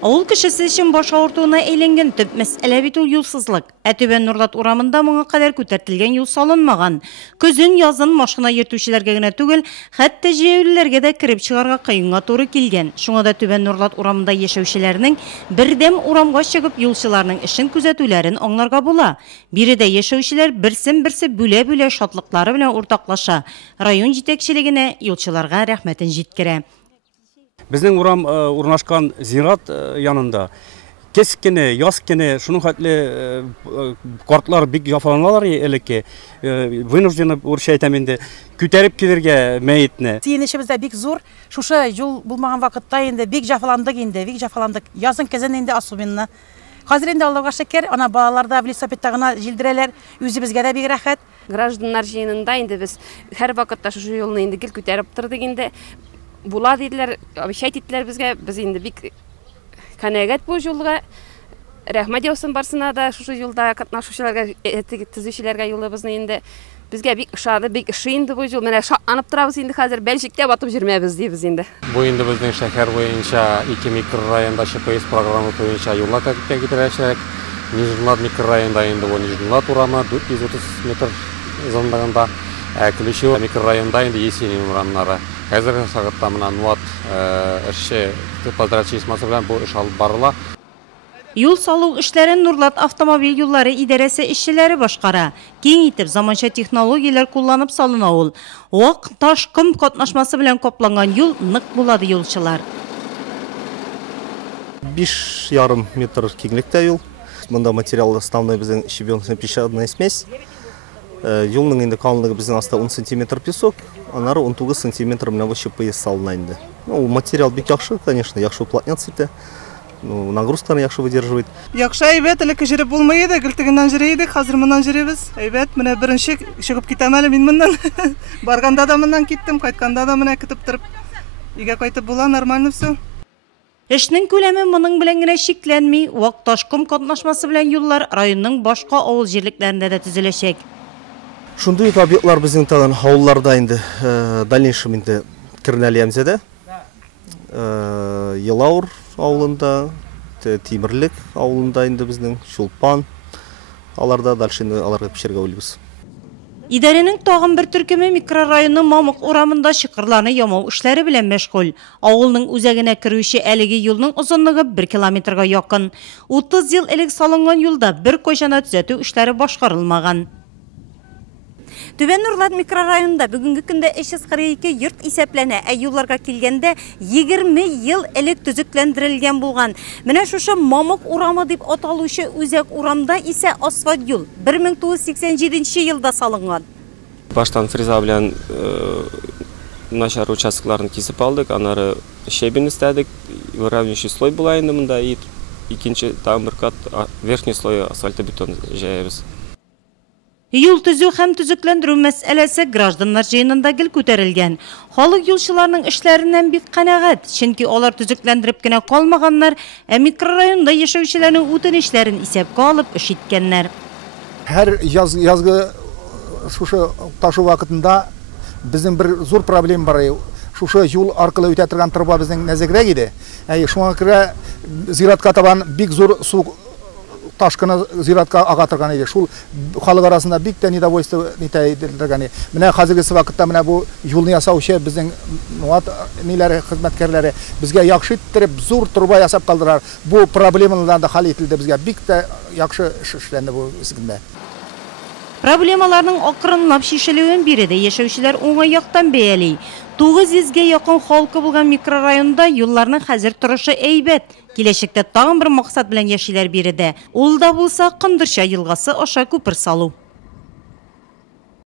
Ауыл кешесе өчен баш авыртуына әйләнгән төп мәсьәлә бит ул юлсызлык. Түбән Нурлат урамында моңа кадәр күтәртелгән юл салынмаган. Көзен, язын машина йөртүчеләргә генә түгел, хәтта җәяүлеләргә дә кирип чыгарга кыенга туры килгән. Шуңа да Түбән Нурлат урамында яшәүчеләрнең бердәм урамга чыгып юлчыларның эшен күзәтүләрен аңларга була. Биредә яшәүчеләр берсен-берсе бүлә-бүлә шатлыклары белән уртаклаша. Район җитәкчелегенә юлчыларга рәхмәтен җиткерә. Безнең урам урнашкан зират янында кескене, яскене, шуның хәтле картлар бик яфаланалар элекке. Вынуждены урша әйтәм инде күтәреп килергә мәетне. Сөенешебездә бик зур. Шушы юл булмаган вакытта инде бик җафаландык инде, бик җафаландык. Язын көзен инде особенно. Хәзер инде Аллага шөкер, ана балаларда велосипедта гына җилдерәләр. Үзебезгә дә бик рәхәт. Гражданнар җыенында инде без һәр вакытта шушы юлны инде гел күтәреп тордык инде. Була диделәр, обещать иттеләр безгә, без инде бик канәгать бу юлга. Рәхмәт яусын барсына да шушы юлда катнашучыларга, төзүчеләргә юлыбызны инде безгә бик ошады, бик ошый инде бу юл. Менә шатланып торабыз инде хәзер, бәлчектә батып йөрмәбез дибез инде. Бу инде безнең шәһәр буенча 2 микрорайонда ЧПС программасы буенча юллар китерәчәк. Нижнелат микрорайонда инде бу Нижнелат урамы 430 метр озынлыгында. Ключевой микрорайонда инде Есенин урамнары. Хәзерге сагатта менә Нуат эшче подрядчисмасы белән бу эш алып барыла. Юл салу эшләрен Нурлат автомобиль юллары идарәсе эшчеләре башкара. Киң итеп заманча технологияләр кулланып салына ул. Вак, таш, ком катнашмасы белән капланган юл нык булады юлчылар. 5,5 метр киңлектә юл. Монда материал основной безнең щебеночно-песчаная смесь. Юлның инде калынлыгы безнең аста 10 см песок, анары 19 см менә ЧПС салына инде. Материал бик яхшы, конечно, яхшы уплотняться итә. Нагрузканы яхшы выдерживает. Яхшы әйбәт, элекке җиреп булмый иде, гөлтегеннән җирей идек, хәзер моннан җиребез. Әйбәт, менә беренче чыгып китәм әле мин моннан. Барганда да моннан киттем, кайтканда да менә көтеп торып. Өйгә кайтып була, нормально все. Эшнең күләме моның белән генә шикләнми, вак, таш, ком катнашмасы белән юллар районның башка авыл җирлекләрендә дә төзеләчәк. Шундый объектлар безнең тагын авылларда инде дальнейшем инде Кирнәлиямзә дә. Елаур авылында, Тимерлек авылында инде безнең Чулпан. Аларда дальше аларга пешергә уйлыйбыз. Идарәнең тагын бер төркеме микрорайонның Мамык урамында чыкырларны ямау эшләре белән мәшгуль. Авылның үзәгенә керүче әлеге юлның озынлыгы 1 километрга якын. 30 ел элек салынган юлда бер кайчан төзәтү эшләре башкарылмаган. Түбән Нурлат микрорайонында бүгенге көндә 342 йорт исәпләнә, юлларга килгәндә 20 ел элек төзекләндерелгән булган. Менә шушы Мамык урамы дип аталучы үзәк урамда исә асфальт юл 1987 елда салынган. Баштан фреза белән начар участкаларын кисеп алдык, аннары щебень истәдек, выравнивающий слой була инде монда, и икенче там бер кат верхний слой асфальтобетон җәябез. Юл төзү һәм төзекләндерү мәсьәләсе гражданнар җыенында гел күтәрелгән. Халык юлчыларның эшләреннән бик канәгать, чөнки алар төзекләндереп кенә калмаганнар, микрорайонда яшәүчеләрнең үтенечләрен исәпкә алып эш иткәннәр. Һәр язгы шушы ташу вакытында безнең бер зур проблема бар. Шушы юл аркылы үтә торган труба безнең нәзегрәк иде. Шуңа күрә зиратка табан бик зур су ташкыны зиратка ага торган иде. Шул халык арасында бик тә недовольство итәлгән. Менә хәзерге вакытта менә бу юлны ясаучы безнең Нуат ниләре хезмәткәрләре безгә яхшы иттереп зур труба ясап калдырар. Бу проблемалардан да хәл ителде безгә. Бик тә яхшы эшләнде бу сигендә. Проблемаларның акрынлап шишелүен биредә яшәүчеләр уңай яктан бәяли. 900-гә якын халкы булган микрорайонда юлларның хәзер торышы әйбәт. Киләчәктә тагын бер максат белән яшиләр биредә. Ул да булса Кындырча елгасы аша күпер салу.